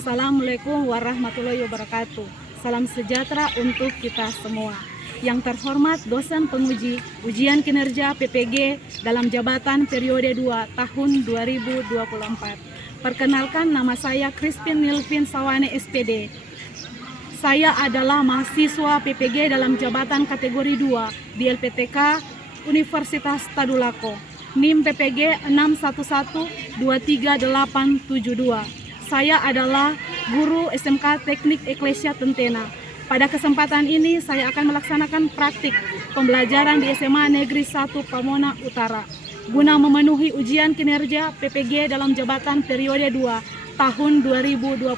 Assalamualaikum warahmatullahi wabarakatuh. Salam sejahtera untuk kita semua. Yang terhormat dosen penguji ujian kinerja PPG dalam jabatan periode 2 tahun 2024. Perkenalkan, nama saya Crispin Nilvin Sawane SPD. Saya adalah mahasiswa PPG dalam jabatan kategori 2 di LPTK Universitas Tadulako. NIM PPG 611238872. Saya adalah guru SMK Teknik Eklesia Tentena. Pada kesempatan ini saya akan melaksanakan praktik pembelajaran di SMA Negeri 1 Pamona Utara guna memenuhi ujian kinerja PPG dalam jabatan periode 2 tahun 2024.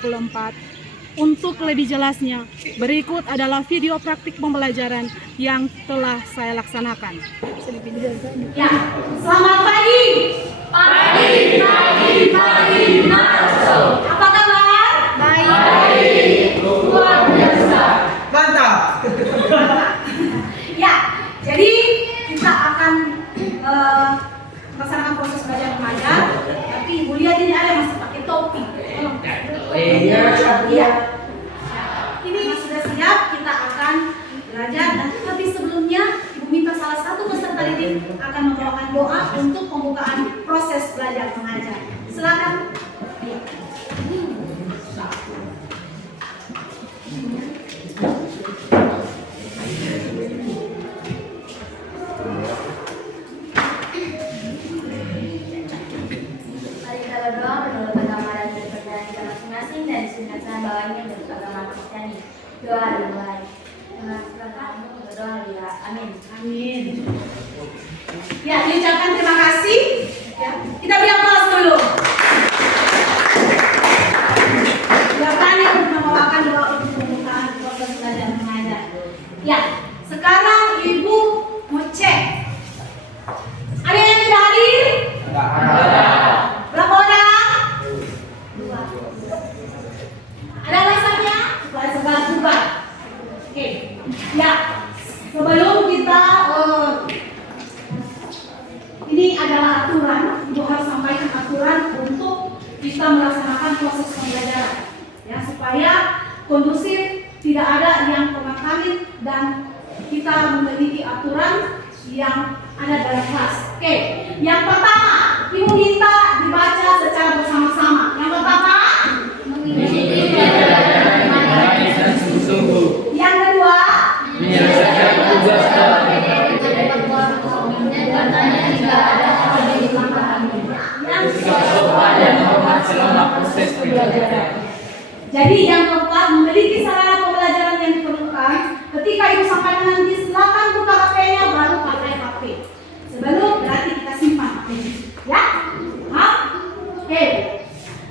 Untuk lebih jelasnya, berikut adalah video praktik pembelajaran yang telah saya laksanakan. Ya, selamat pagi. Pagi. Apa kabar? Baik. Luar biasa. Mantap. Ya, jadi kita akan melaksanakan proses belajar mengajar. Tapi Ibu lihat ini ada masih pakai topi. Iya. Ini sudah siap, kita akan belajar. Tapi sebelumnya Ibu minta salah satu peserta didik akan membawakan doa untuk pembukaan proses belajar mengajar. Silakan. Mari kita berdoa menurut agama dan kepercayaan kita masing-masing dan disunatkan bawahnya menurut agama Kristiani. Doa dimulai. Dengan silakan berdoa ya. Amin. Amin. Ya, diucapkan terima kasih. Ya, kita beri aplaus dulu. Silakan yang membawakan doa untuk pembukaan proses belajar mengajar. Ya, sekarang Ibu mau cek. Ada yang tidak hadir? Berapa orang? 2. Ada alasannya? Supaya segala buka. Oke. Ya, sebelum kita ini adalah aturan, Ibu harus sampaikan aturan untuk kita melaksanakan proses pembelajaran, ya, supaya kondusif, tidak ada yang pengakali dan kita memiliki aturan yang ada dalam kelas. Oke, yang pertama, Ibu minta dibaca secara bersama-sama. Yang pertama, yang kedua, jadi yang keempat, memiliki sarana pembelajaran yang diperlukan. Ketika Ibu sampaikan nanti, silakan buka HP-nya baru pakai HP. Sebelum berarti kita simpan HP-nya. Ya? Maaf? Oke.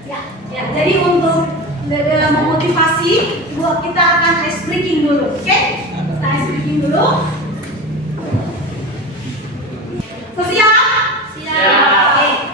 Ya. Jadi untuk memotivasi, kita akan ice breaking dulu. Oke? Kita ice breaking dulu. Siap? Siap. Oke.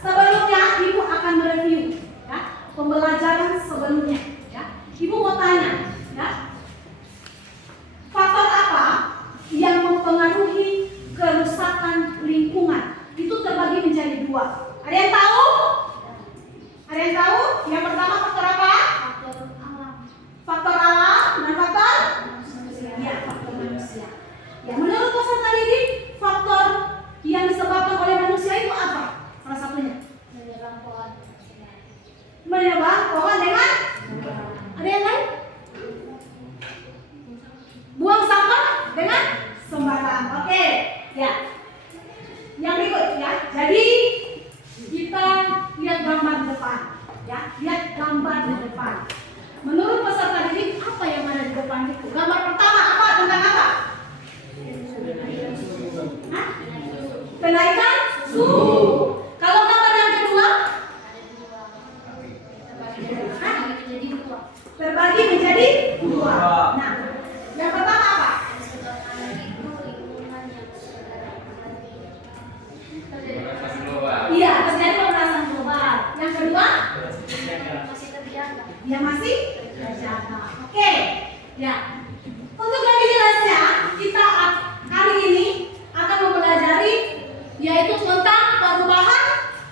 Sebelumnya Ibu akan mereview, ya, pembelajaran sebelumnya. Ya. Ibu mau tanya, ya, faktor apa yang mempengaruhi kerusakan lingkungan? Itu terbagi menjadi 2. Ada yang tahu? Ada yang tahu? Yang pertama faktor apa? gambar di depan. Menurut peserta didik, apa yang ada di depan itu? Gambar pertama apa? Tentang apa? Hah? Kenaikan suhu. Kalau gambar yang kedua? Hah? Terbagi menjadi dua. Nah, yang pertama apa? Iya, terjadi pemanasan global. Yang kedua? Yang masih terjaga. Oke, ya. Untuk lebih jelasnya, kita hari ini akan mempelajari yaitu tentang perubahan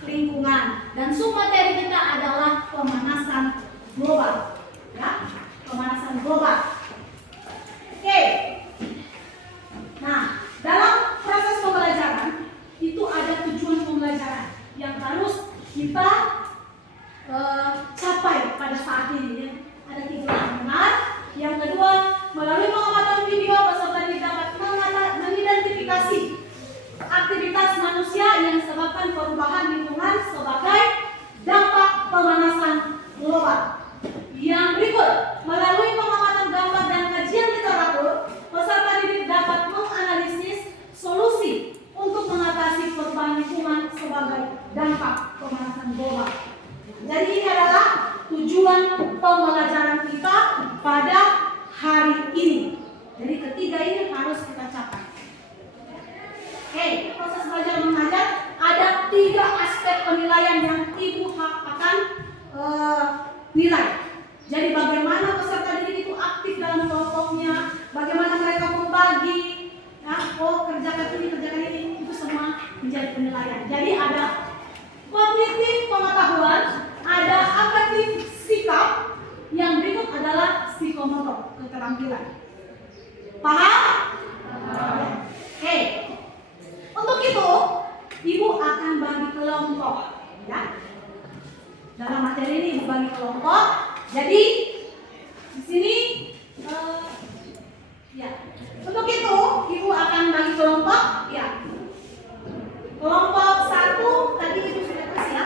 lingkungan dan submateri kita adalah pemanasan global. Ya, pemanasan global. Oke. Nah, dalam proses pembelajaran itu ada tujuan pembelajaran yang harus kita capai pada saat ini. Ada 3 yang benar. Yang kedua, melalui pengamatan video peserta dapat mengidentifikasi aktivitas manusia yang disebabkan perubahan lingkungan sebagai dampak pemanasan global. Yang berikut, melalui pengamatan gambar dan kajian literatur, peserta didik dapat menganalisis solusi untuk mengatasi perubahan lingkungan sebagai dampak pemanasan global. Jadi ini adalah tujuan pembelajaran kita pada hari ini. Jadi ketiga ini harus kita capai. Oke, proses belajar mengajar ada 3 aspek penilaian yang ibu akan nilai. Jadi bagaimana peserta didik itu aktif dalam kelompoknya, bagaimana mereka berbagi, ya, kerjakan ini, itu semua menjadi penilaian. Jadi ada kognitif pengetahuan, ada afektif sikap, yang berikut adalah psikomotor, keterampilan. Paham? Oke. Untuk itu, ibu akan bagi kelompok, ya. Dalam materi ini ibu bagi kelompok. Jadi di sini, ya. Untuk itu, ibu akan bagi kelompok, ya. Kelompok 1 tadi ibu sudah kasih ya.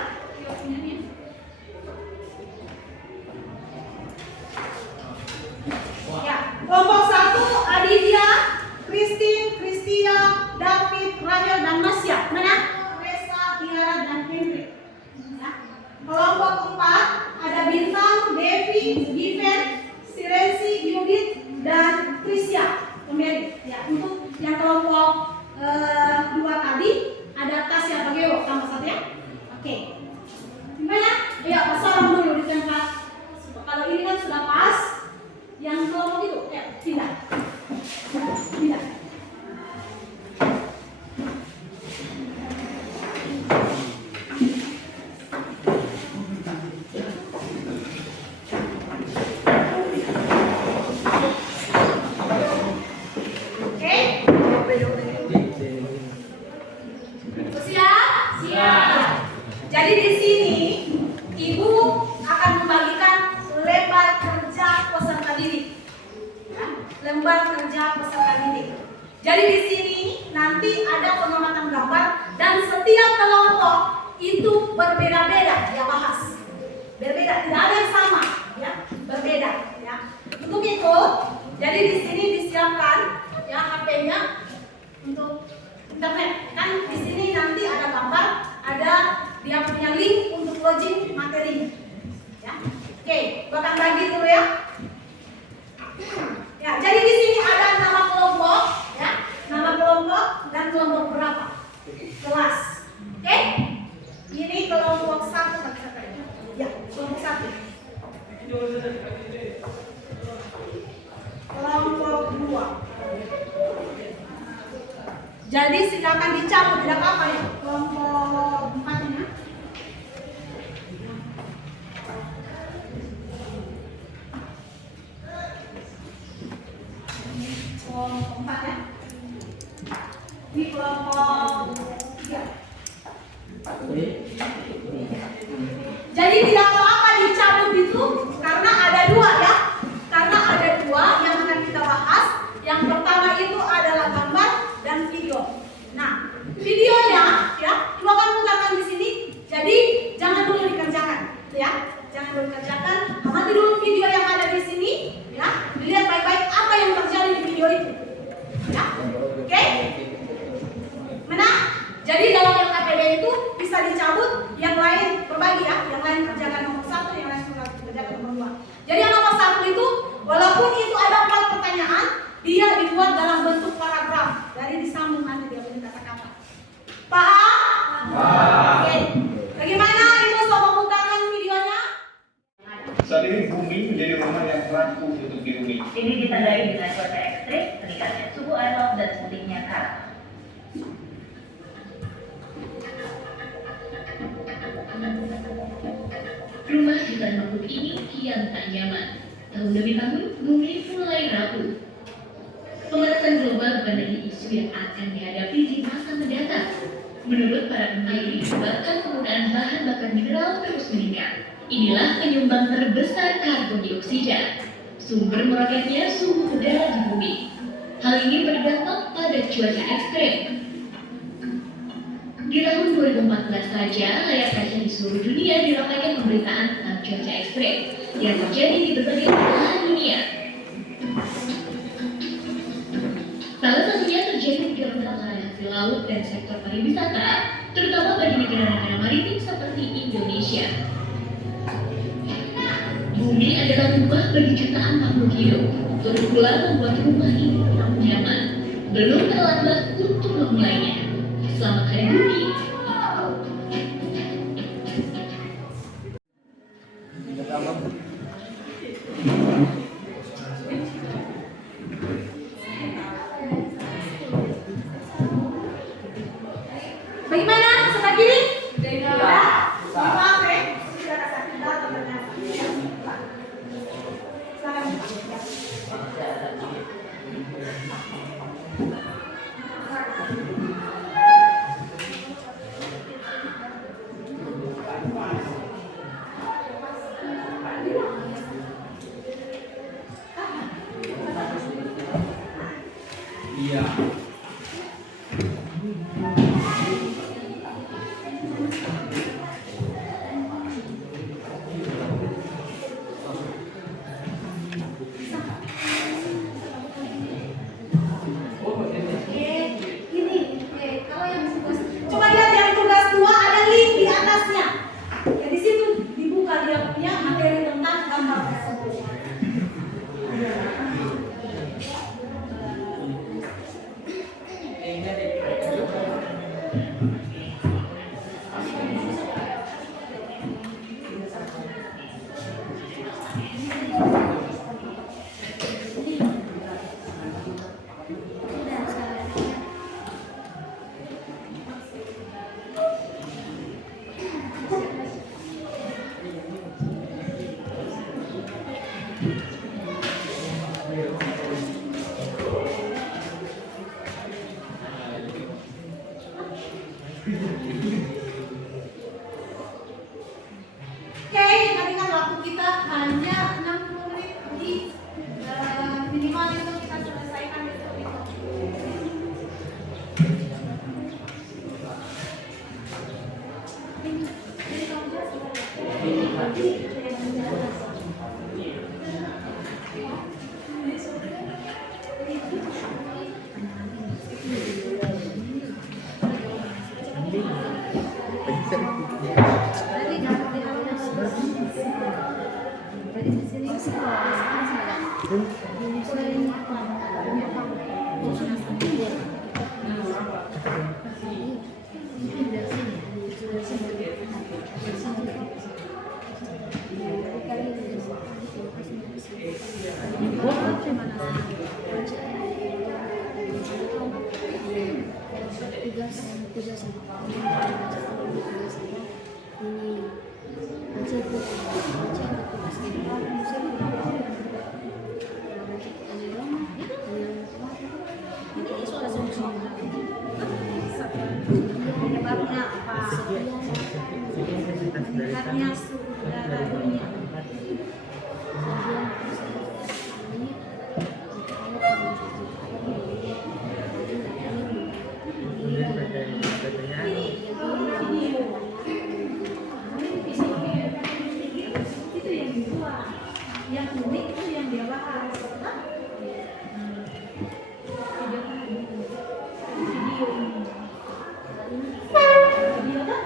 Ya, kelompok 1 Aditya, Christine, Kristia, David, Rahel dan Masya. Mana? Resa, Tiara dan Henry. Ya. Kelompok 4 ada Bintang, Devi, Given, Sirensi, Yudit dan Trisya. Kembali. Ya, untuk yang kelompok 2 tadi ada Tasya Bageo tambah 1 ya. Oke. Gimana? Ya, pasang dulu di tempat. Kalau ini kan sudah pas. Yang kelompok itu, ya, pindah. Pindah. Oke? Siap? Siap. Jadi di sini ibu akan membagikan lembar kerja peserta didik. Ya, lembar kerja peserta didik. Jadi di sini nanti ada pengamatan gambar dan setiap kelompok itu berbeda-beda dia bahas. Berbeda, tidak ada yang sama, ya, berbeda, ya. Untuk itu, jadi di sini disiapkan ya HP-nya untuk internet. Kan di sini nanti ada gambar, ada dia punya link untuk login materi. Ya. Oke, bahkan bagi dulu ya. Ya, jadi di sini ada nama kelompok, ya, nama kelompok dan kelompok berapa kelas. Oke, ini kelompok 1 katanya. Ya, kelompok 1. Kelompok 2. Jadi silakan dicabut, tidak apa-apa ya. Kelompok 4-nya. Kelompok 4 ya. Ini kelompok 3. Jadi tidak apa-apa dicabut itu karena ada 2 ya. Karena ada 2 yang akan kita bahas. Yang pertama itu adalah gambar dan video. Nah, videonya ya, ibu akan putarkan di sini. dulu video yang ada di sini, ya. Dilihat baik-baik apa yang terjadi di video itu. Ya. Oke? Mana? Jadi dalam LKPD itu bisa dicabut, yang lain berbagi ya, yang lain kerjakan nomor 1, yang lain kerjakan nomor 2. Jadi yang nomor 1 itu, walaupun itu ada 4 pertanyaan, dia dibuat dalam bentuk paragraf. Dari disambung nanti dia punya kata-kata. Paham? Oke. Bagaimana itu soal membukakan videonya? Saat ini bumi menjadi rumah yang rapuh untuk dihuni. Ini ditandai dengan cuaca ekstrim, meningkatnya suhu air laut dan mulihnya karang. Rumah di tanah makhluk ini kian tak nyaman. Tahun demi tahun, bumi mulai rapuh. Pemanasan global bukan lagi isu yang akan dihadapi di masa mendatang. Menurut para peneliti, bahkan penggunaan bahan bakar mineral terus meningkat. Inilah penyumbang terbesar karbon dioksida, sumber meroketnya suhu udara di bumi. Hal ini berdampak pada cuaca ekstrem. Di tahun 2014 saja, layar kaca di seluruh dunia diramaikan pemberitaan tentang cuaca ekstrem yang terjadi di berbagai belahan dunia. Salah satunya terjadi di kelangkaan hasil laut dan sektor pariwisata, terutama bagi negara-negara maritim seperti Indonesia. Bumi adalah rumah bagi jutaan makhluk hidup, turut pula membuat rumah ini kurang nyaman. Belum terlambat untuk memulainya. Selamat Hari Bumi. Bagaimana? Sebelah kiri? Ya. Maaf ya. Sudah kasih data ternyata. Silakan. Iya. Coba lihat yang tugas 2 ada link di atasnya. Ya di situ dibuka dia punya materi tentang gambar tersebut. Oke, tadi kan waktu kita hanya 60 menit, jadi minimal itu kita selesaikan besok itu. Penyebabnya apa? Meningkatnya suhu udara dunia. Itu yang kedua. Yang unik itu yang dia bahas. Nah, video ini. Video kan?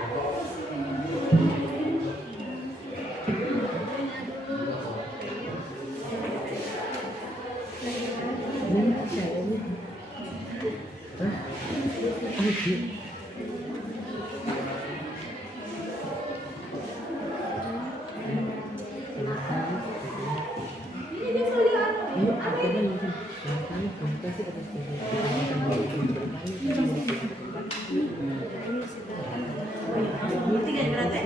Ini dia sudah tiga berat ya?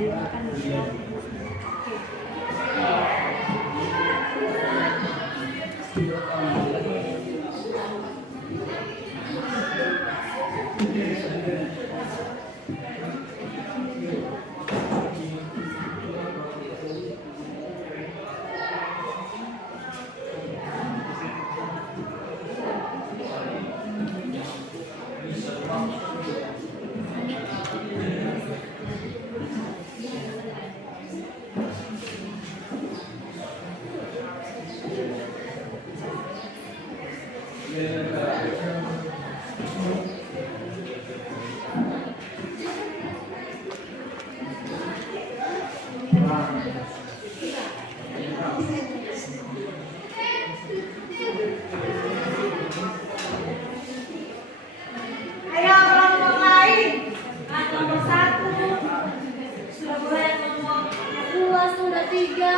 Ayo kelompok lain. Kelompok 1 sudah mulai, kelompok 2 sudah 3.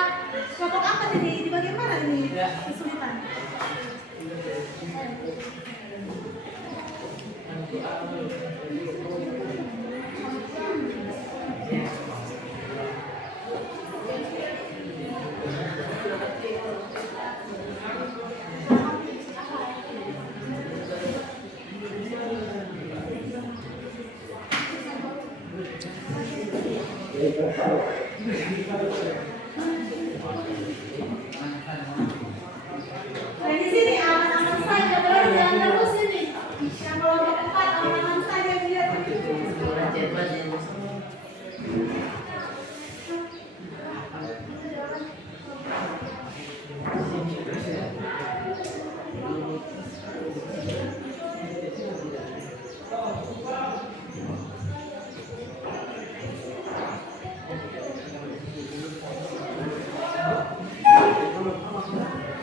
Kelompok apa ini? Di bagian mana ini? Kesulitan. Nah, di sini aman-aman saja, baru jangan terus ini. Yang kelompok 4 aman-aman saja dia.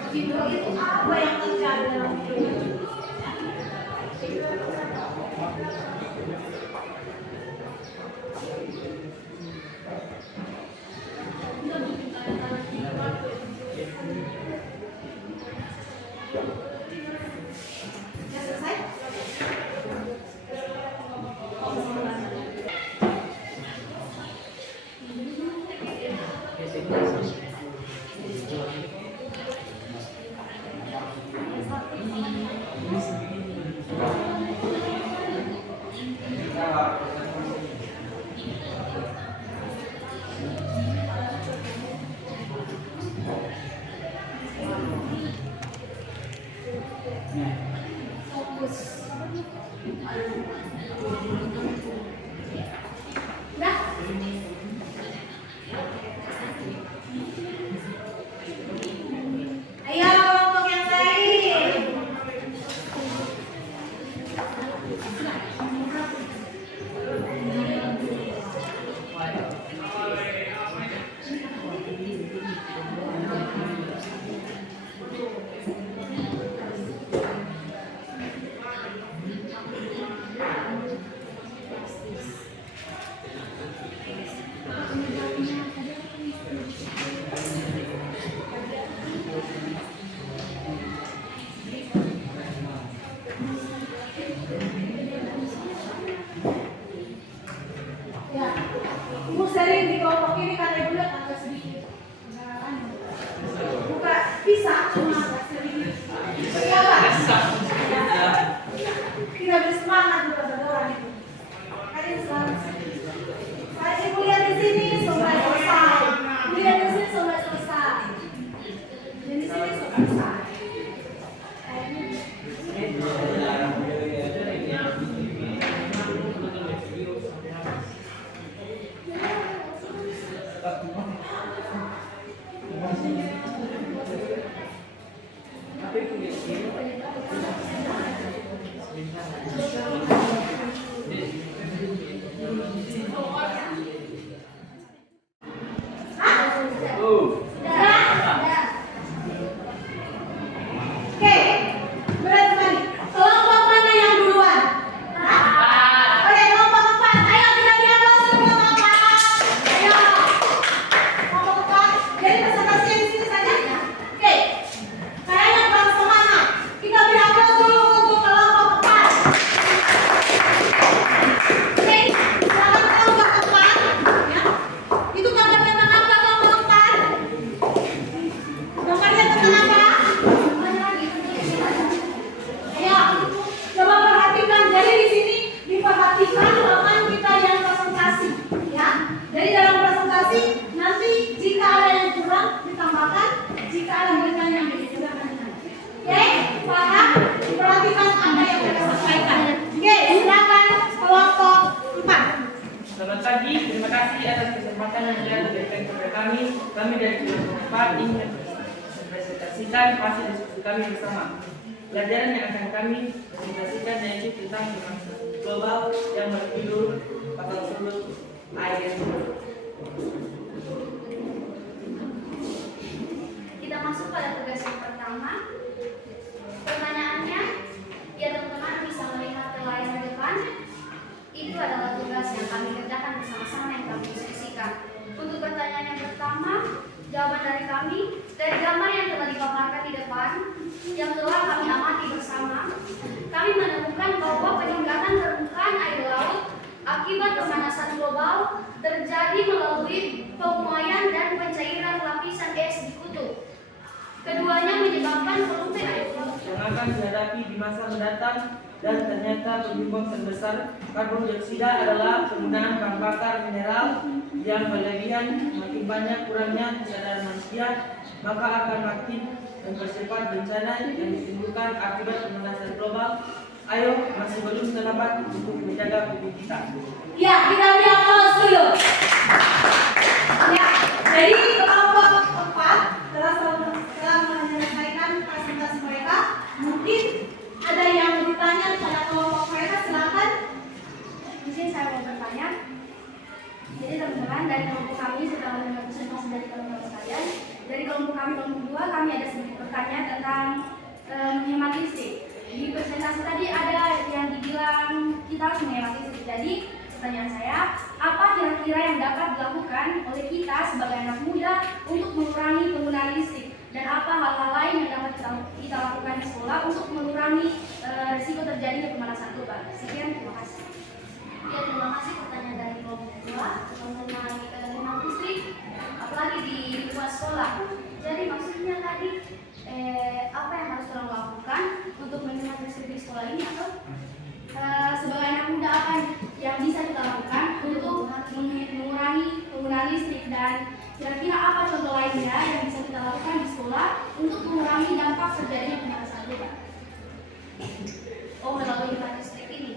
Video itu apa yang terjadi dalam video itu? Ya selesai? makanan yang diberikan kepada kami dari bermanfaat ingin presentasikan hasil diskusi kami bersama. Pelajaran yang akan kami presentasikan yaitu tentang pemanasan global yang berjudul pasal surut air. Kita masuk pada tugas yang pertama. Pertanyaannya, ya teman-teman bisa melihat ke layar depan. Itu adalah tugas yang kami kerjakan bersama-sama yang kami diskusikan. Untuk pertanyaan yang pertama, jawaban dari kami dari gambar yang telah dipaparkan di depan yang telah kami amati bersama, kami menemukan bahwa peningkatan permukaan air laut akibat pemanasan global terjadi melalui penguaian dan pencairan lapisan es di kutub. Keduanya menyebabkan volume air laut Yang akan dihadapi di masa mendatang, dan ternyata penyumbang terbesar karbon dioksida adalah penggunaan bahan bakar mineral yang berlebihan. Makin banyak kurangnya kesadaran manusia, maka akan makin mempercepat bencana yang ditimbulkan akibat pemanasan global. Ayo, masih belum terlambat untuk menjaga bumi kita. Ya, kita beri aplaus dulu. Ya, jadi kelompok 4 telah menyelesaikan presentasi mereka. Mungkin ada yang ditanya kepada kelompok mereka, silakan. Di sini saya mau bertanya. Jadi teman-teman dari kelompok kami setelah mendengar presentasi dari teman-teman sekalian, dari kelompok kami kelompok 2 kami ada sedikit pertanyaan tentang menghemat listrik. Di presentasi tadi ada yang dibilang kita harus menghemat listrik. Jadi pertanyaan saya, apa kira-kira yang dapat dilakukan oleh kita sebagai anak muda untuk mengurangi penggunaan listrik? Dan apa hal-hal lain yang dapat kita lakukan di sekolah untuk mengurangi risiko terjadinya pemanasan global? Sekian, terima kasih. Ya, terima kasih pertanyaan dari kelompok 2 mengenai hemat listrik, apalagi di lingkungan sekolah. Jadi maksudnya tadi apa yang harus kita lakukan untuk menghemat listrik di sekolah ini, atau sebagai anak muda apa yang bisa kita lakukan untuk mengurangi penggunaan listrik, dan kira-kira apa contoh lainnya yang bisa kita lakukan di sekolah untuk mengurangi dampak terjadinya pemanasan global? Oh, melalui hemat listrik ini.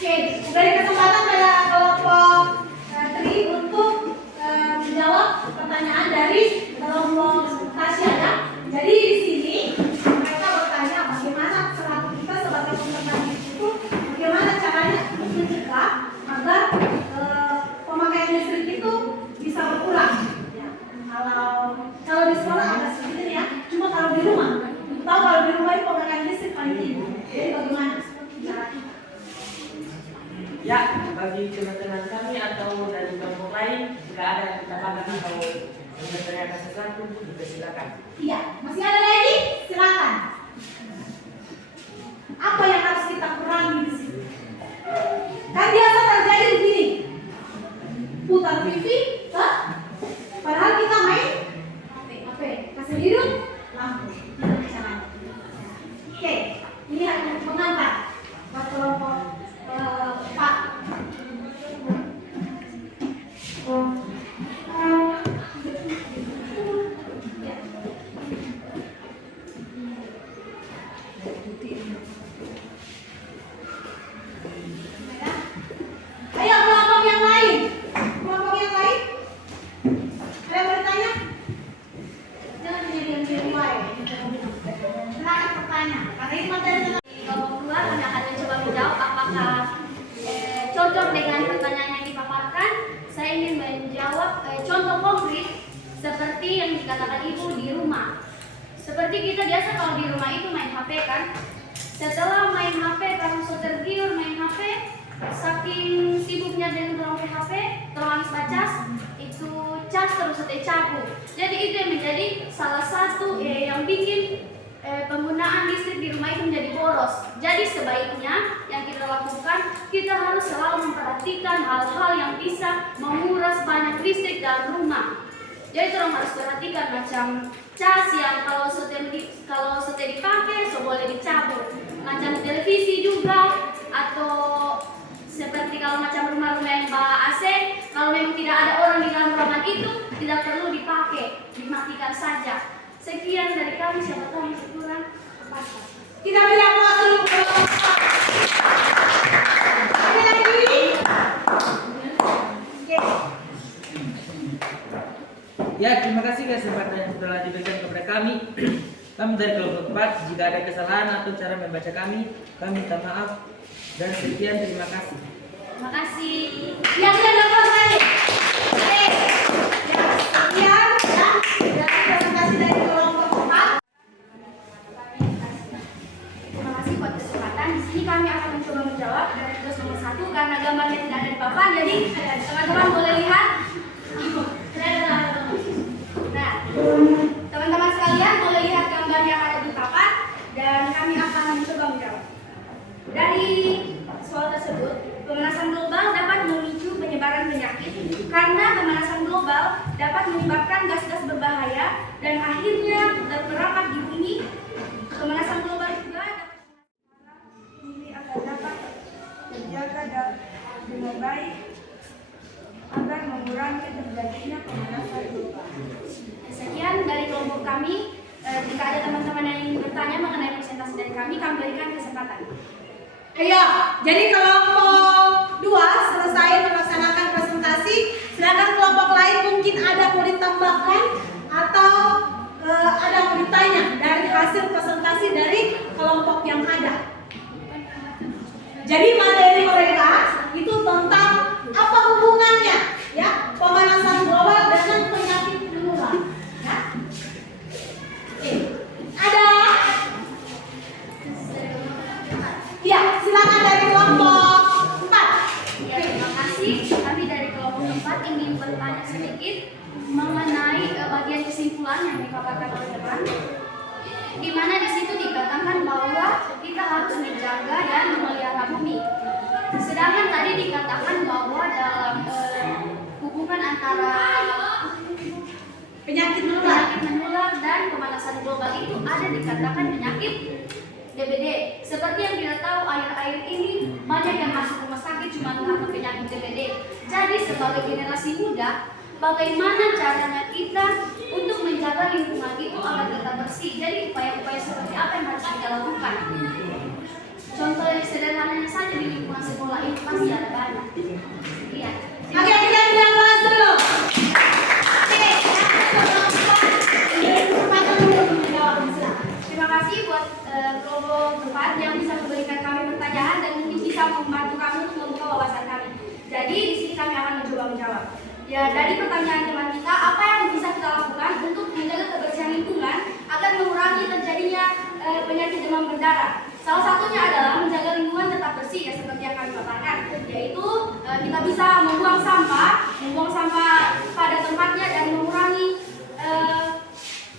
Oke, beri kesempatan pada kelompok 3 untuk menjawab pertanyaan dari kelompok Tasya ya. Jadi di sini mereka bertanya bagaimana selaku kita sebagai peserta itu, bagaimana caranya untuk mencegah agar pemakaian listrik itu bisa berkurang. Ya. Kalau di sekolah agak sedikit ya, cuma kalau di rumah, tahu kalau di rumah itu pemakaian listrik paling tinggi. Jadi bagaimana cara kita? Ya, bagi teman-teman kami atau dari kelompok lain, jika ada yang ditambahkan atau bertanya sesuatu, silakan. Iya, masih ada lagi? Silakan. Apa yang harus kita kurangi di sini? Kan biasa terjadi begini. Putar TV, padahal kita main HP. Kasih hidup, lampu. Oke, ini mengantar buat kelompok Pak. Ayo kelompok yang lain. Kelompok yang lain. Ada yang bertanya? Jangan hanya diam-diam wae. Silakan bertanya. Karena ini materi tentang Di kelompok 2 kami akan mencoba menjawab apakah cocok dengan pertanyaan yang dipaparkan. Saya ingin menjawab contoh konkret seperti yang dikatakan ibu di rumah. Seperti kita biasa kalau di rumah itu main HP kan. Setelah main HP karena so tergiur main HP, saking sibuknya dengan bermain HP, kalau habis bacas itu cas terus cabut. Jadi itu yang menjadi salah satu yang bikin penggunaan listrik di rumah itu menjadi boros. Jadi sebaiknya yang kita lakukan, kita harus selalu memperhatikan hal-hal yang bisa menguras banyak listrik dalam rumah. Jadi kita harus perhatikan macam cas yang kalau setelah dipakai so boleh dicabut. Macam televisi juga, atau seperti kalau macam rumah-rumah yang bawa AC, kalau memang tidak ada orang di dalam ruangan itu tidak perlu dipakai, dimatikan saja. Sekian dari kami, siapa tahu yang kurang. kita beri aplaus dulu. Lagi. Ya, terima kasih kesempatan yang telah diberikan kepada kami. Kami dari kelompok 4, jika ada kesalahan atau cara membaca kami minta maaf. Dan sekian, terima kasih. Terima kasih. Yang sudah dilakukan tadi. Oke. Ya, sekian ya. Dari presentasi dari kelompok 4. Terima kasih buat kesempatan. Di sini kami akan mencoba menjawab dari tugas nomor 1 karena gambarnya tidak ada di papan. Jadi teman-teman boleh lihat. Nah, teman-teman sekalian boleh lihat gambar yang ada di papan dan kami akan mencoba menjawab. Dari soal tersebut, pemanasan global dapat memicu penyebaran penyakit karena pemanasan global dapat menyebabkan gas-gas berbahaya dan akhirnya terperangkap di bumi. Pemanasan global juga dapat ini agar dapat terjaga dengan baik agar mengurangi terjadinya pemanasan global. Sekian dari kelompok kami. Jika ada teman-teman yang ingin bertanya mengenai presentasi dari kami berikan kesempatan. Ayo, jadi kelompok 2 selesai melaksanakan presentasi. Sedangkan kelompok lain mungkin ada mau ditambahkan atau ada mau ditanya dari hasil presentasi dari kelompok yang ada. Jadi materi mereka itu tentang apa hubungannya ya pemanasan global dengan penyakit menular. Ya. Oke. Ada? Ya, silakan dari kelompok 4. Ya, terima kasih. Kami dari kelompok 4 ingin bertanya sedikit mengenai bagian kesimpulan yang dipaparkan oleh teman, di mana di situ dikatakan bahwa kita harus menjaga dan memelihara bumi. Sedangkan tadi dikatakan bahwa dalam hubungan antara Penyakit menular dan pemanasan global itu ada dikatakan penyakit DBD. Seperti yang kita tahu akhir-akhir ini banyak yang masuk rumah sakit cuma karena penyakit DBD. Jadi sebagai generasi muda, bagaimana caranya kita untuk menjaga lingkungan itu agar tetap bersih? Jadi upaya-upaya seperti apa yang harus kita lakukan? Contoh yang sederhananya saja di lingkungan sekolah ini pasti ada banyak. Iya. Oke, kita bilang kelas dulu. Terima kasih buat kelompok 4 yang bisa memberikan kami pertanyaan dan mungkin bisa membantu kami untuk membuka wawasan kami. Jadi di sini kami akan mencoba menjawab. Ya, dari pertanyaan teman kita, apa yang bisa kita lakukan untuk menjaga kebersihan lingkungan agar mengurangi terjadinya penyakit demam berdarah? Salah satunya adalah menjaga lingkungan tetap bersih ya seperti yang kami paparkan, yaitu kita bisa membuang sampah pada tempatnya dan mengurangi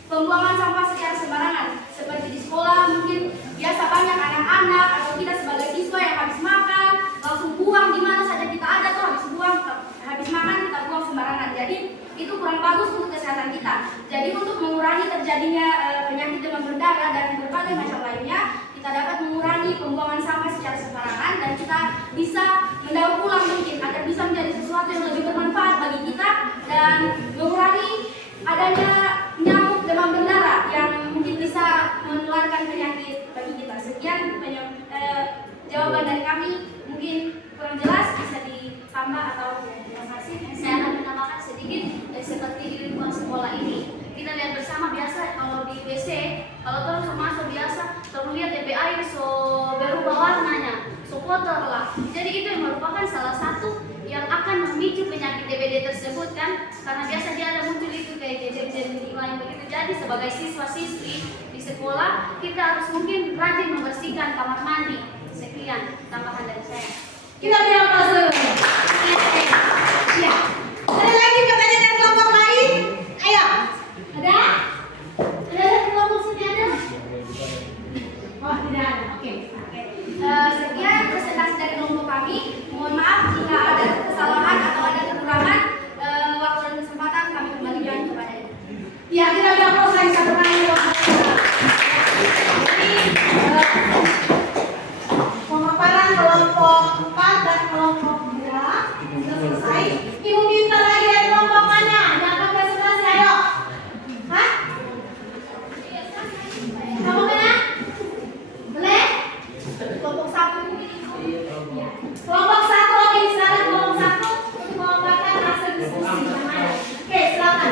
pembuangan sampah secara sembarangan. Seperti di sekolah mungkin biasa banyak anak-anak atau kita sebagai siswa yang habis makan langsung buang di mana saja kita ada tuh habis makan kita buang sembarangan. Jadi itu kurang bagus untuk kesehatan kita. Jadi untuk mengurangi terjadinya penyakit demam berdarah dan berbagai macam lainnya, kita dapat mengurangi pembuangan sampah secara sembarangan dan kita bisa mendaur ulang mungkin agar bisa menjadi sesuatu yang lebih bermanfaat bagi kita dan mengurangi adanya nyamuk demam berdarah yang mungkin bisa menularkan penyakit bagi kita. Sekian jawaban dari kami, mungkin kurang jelas bisa ditambah atau terima kasih. Saya akan menambahkan sedikit seperti di lingkungan sekolah ini. Kita lihat bersama biasa kalau di WC, kalau terus masuk biasa, terus lihat DP air so berubah warnanya, so kotor lah. Jadi itu yang merupakan salah satu yang akan memicu penyakit DBD tersebut kan, karena biasa dia ada muncul itu kayak jejer-jejer lain begitu. Jadi sebagai siswa-siswi di sekolah kita harus mungkin rajin membersihkan kamar mandi. Sekian tambahan dari saya. Kita bilang kelas dulu. Ya. Ada lagi pertanyaan dari kelompok lain? Ayo. Ada? Ada dari kelompok sini ada? Oh, tidak ada. Oke. Sekian presentasi dari kelompok kami. Mohon maaf jika ada kesalahan atau ada kekurangan. Waktu dan kesempatan kami kembalikan kepada Ibu. Ya, kita bilang selesai satu kali. Pemaparan kelompok 4 dan kelompok 2 sudah selesai. Ibu minta lagi dari kelompok mana? Jangan presentasi, ayo. Hah? Kamu mana? Boleh? Kelompok 1 mungkin itu. Ya. Kelompok 1, oke, silakan kelompok 1 untuk memaparkan hasil diskusi yang ada. Oke, silakan.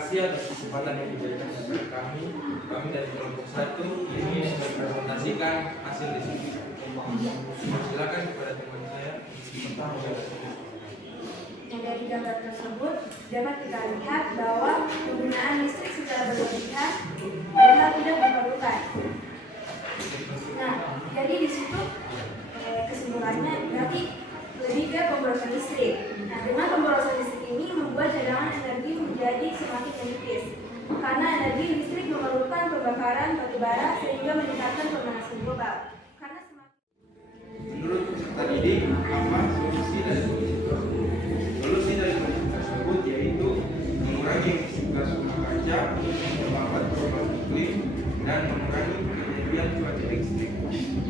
kasih atas kesempatan yang diberikan kepada kami. Kami dari kelompok 1 ini mempresentasikan hasil diskusi. Silakan kepada teman saya. Pertama, Dari gambar tersebut dapat kita lihat bahwa penggunaan listrik secara berlebihan padahal tidak diperlukan. Nah, jadi di situ kesimpulannya berarti lebih ke pemborosan listrik. Nah, dengan pemborosan listrik ini membuat cadangan energi menjadi semakin menipis. Karena energi listrik memerlukan pembakaran batubara sehingga meningkatkan pemanasan global. Karena Menurut peserta didik, apa solusi dari kondisi tersebut? Solusi dari kondisi tersebut yaitu mengurangi emisi gas rumah kaca, memperlambat perubahan iklim, dan mengurangi kejadian cuaca ekstrim.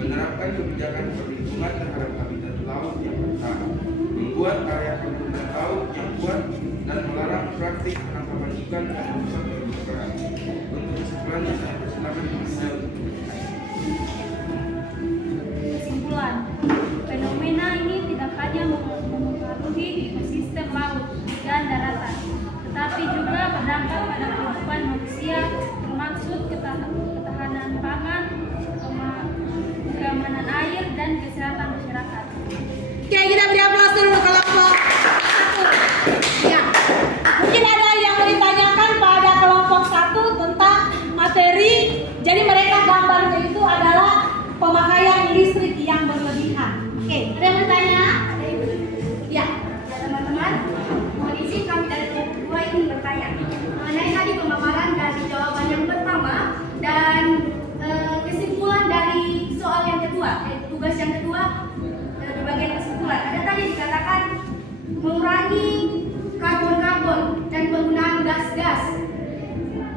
Menerapkan kebijakan perlindungan terhadap habitat laut yang bertahan, membuat area perlindungan laut yang kuat, dan melarang praktik penangkapan ikan dan merusak terumbu karang. Untuk kesimpulannya saya persilakan kepada saya untuk kesimpulan, fenomena ini tidak hanya mempengaruhi ekosistem laut dan daratan, tetapi juga berdampak pada kehidupan manusia, termasuk ketahanan pangan, keamanan air, dan kesehatan masyarakat. Oke, kita beri aplaus dulu kelompok 1. Ya, mungkin ada yang mau ditanyakan pada kelompok 1 tentang materi. Jadi mereka gambarnya itu adalah pemakaian listrik yang berlebihan. Oke, ada yang bertanya? Ya. Ya teman-teman, mohon izin kami dari kelompok 2 ingin bertanya mengenai tadi pemaparan dari jawaban yang pertama dan kesimpulan dari soal yang kedua, tugas yang kedua di bagian kesimpulan. Ada tadi dikatakan mengurangi karbon-karbon dan penggunaan gas-gas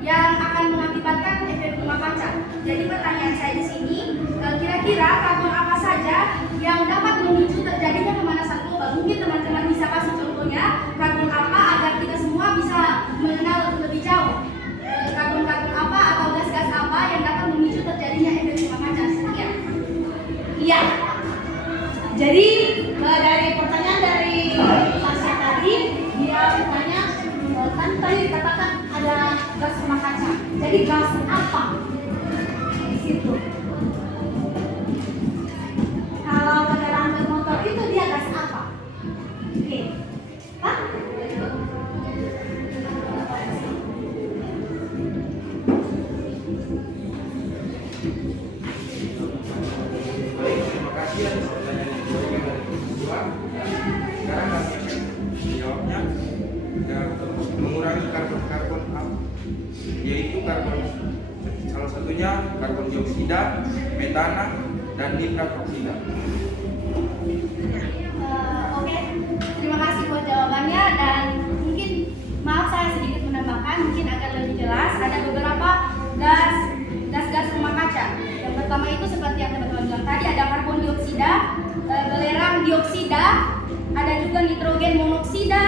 yang akan mengakibatkan efek rumah kaca. Jadi pertanyaan saya di sini, kira-kira karbon apa saja yang dapat memicu terjadinya pemanasan global? Mungkin teman-teman bisa kasih contohnya, karbon apa agar kita semua bisa mengenal lebih jauh. Karbon-karbon apa atau gas-gas apa yang dapat memicu terjadinya efek rumah kaca? Sekian. Iya. Jadi dari pertanyaan dari Tasya tadi, dia bertanya kan tadi dikatakan ada gas rumah kaca. Jadi gas apa di situ? Kalau kendaraan bermotor itu dia gas apa? Oke. Hah? Baik, terima kasih atas pertanyaan yang diberikan dari kelompok 2. Sekarang kami akan menjawabnya. Mengurangi karbon yaitu karbon, salah satunya karbon dioksida, metana, dan nitroksida. Oke, terima kasih buat jawabannya dan mungkin maaf saya sedikit menambahkan mungkin agar lebih jelas ada beberapa gas rumah kaca. Yang pertama itu seperti yang teman-teman bilang tadi ada karbon dioksida, belerang dioksida, ada juga nitrogen monoksida,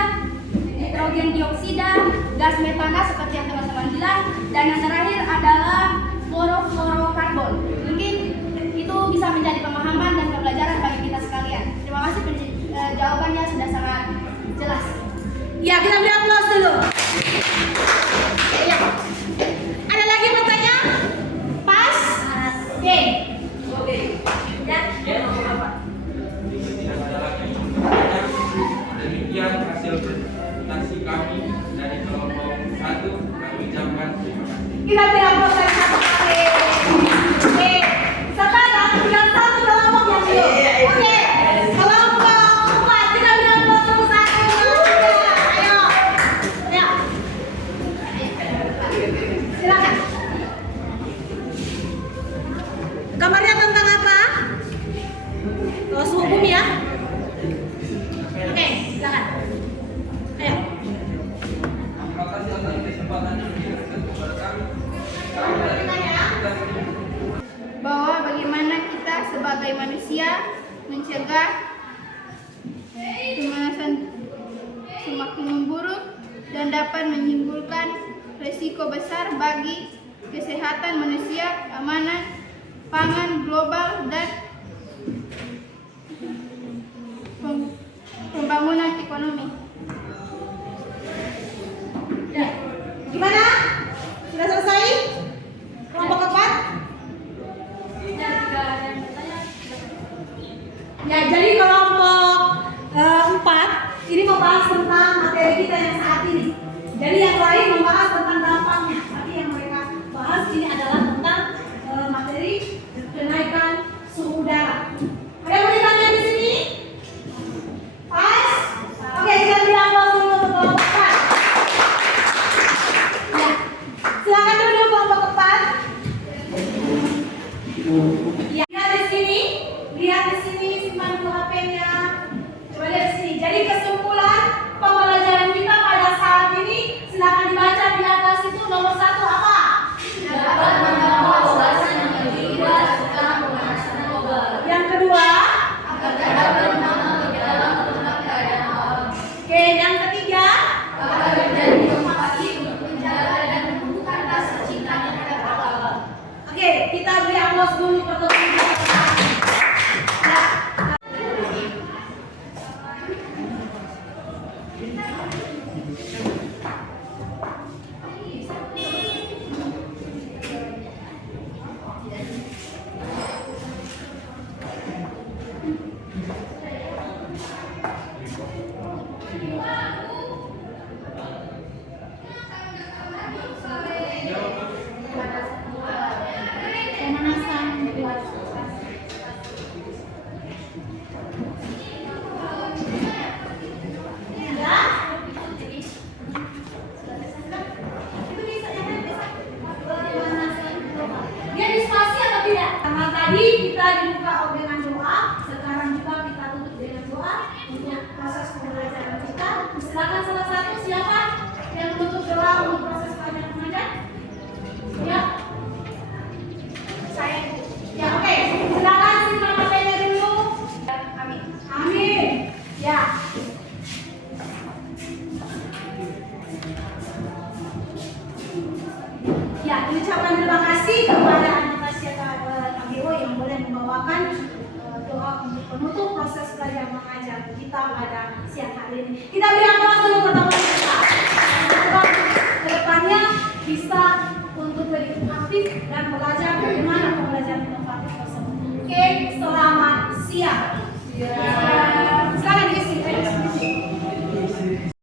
nitrogen dioksida, gas metana seperti yang teman-teman bilang, dan yang terakhir adalah fluorokarbon. Mungkin itu bisa menjadi pemahaman dan pembelajaran bagi kita sekalian. Terima kasih jawabannya sudah sangat jelas. Ya, kita beri aplaus dulu. Ya. Ada lagi bertanya? Pas? Oke. Ya. Demikian hasil presentasi kami dari kelompok 1. Kami ucapkan terima kasih. Kita beri aplaus lagi satu kali. Oke. Sekarang yang satu kelompok yang belum. Oke. Kelompok 4 kita beri aplaus dulu satu. Ayo. Ayo. Silakan. Gambarnya tentang apa? Hukum ya. Oke, silakan. Ayo. Terima kasih atas kesempatan yang diberikan kepada kami. Bahwa bagaimana kita sebagai manusia mencegah pemanasan semakin memburuk dan dapat menimbulkan risiko besar bagi kesehatan manusia, keamanan pangan global, dan pembangunan ekonomi. Ya. Gimana Ya, jadi kelompok 4 ini membahas tentang materi kita yang saat ini. Jadi yang lain membahas tentang dampaknya. Tapi yang mereka bahas ini adalah tentang materi kenaikan suhu udara. Ada yang mau ditanya di sini? Pas? Oke, kita beri aplaus dulu untuk kelompok 4. Ya, silakan duduk kelompok 4. Ya, lihat di sini, simpan dulu HP-nya. Coba lihat di sini. Jadi kesimpulan pembelajaran kita pada saat ini, silakan dibaca di atas itu nomor 1 apa? Yang kedua, oke, yang ketiga, oke, kita beri aplaus dulu pertemuan kita. Pemanasan. Dia diskusi atau tidak? Karena tadi kita dibuka dengan doa, sekarang juga kita tutup dengan doa untuk proses pembelajaran kita. Silakan salah satu siapa yang menutup doa untuk proses belajar mengajar? Ya, saya. Ya, oke. Silakan simpan HP-nya dulu. Amin. Amin. Ya. Ya, ucapkan terima kasih kepada Anastasia Kageo yang boleh membawakan doa untuk penutup proses belajar mengajar kita pada siang hari ini. Kita beri aplaus dulu pertama kita. Semoga kedepannya bisa untuk lebih aktif dan belajar bagaimana pembelajaran inovatif tersebut. Oke, selamat siang.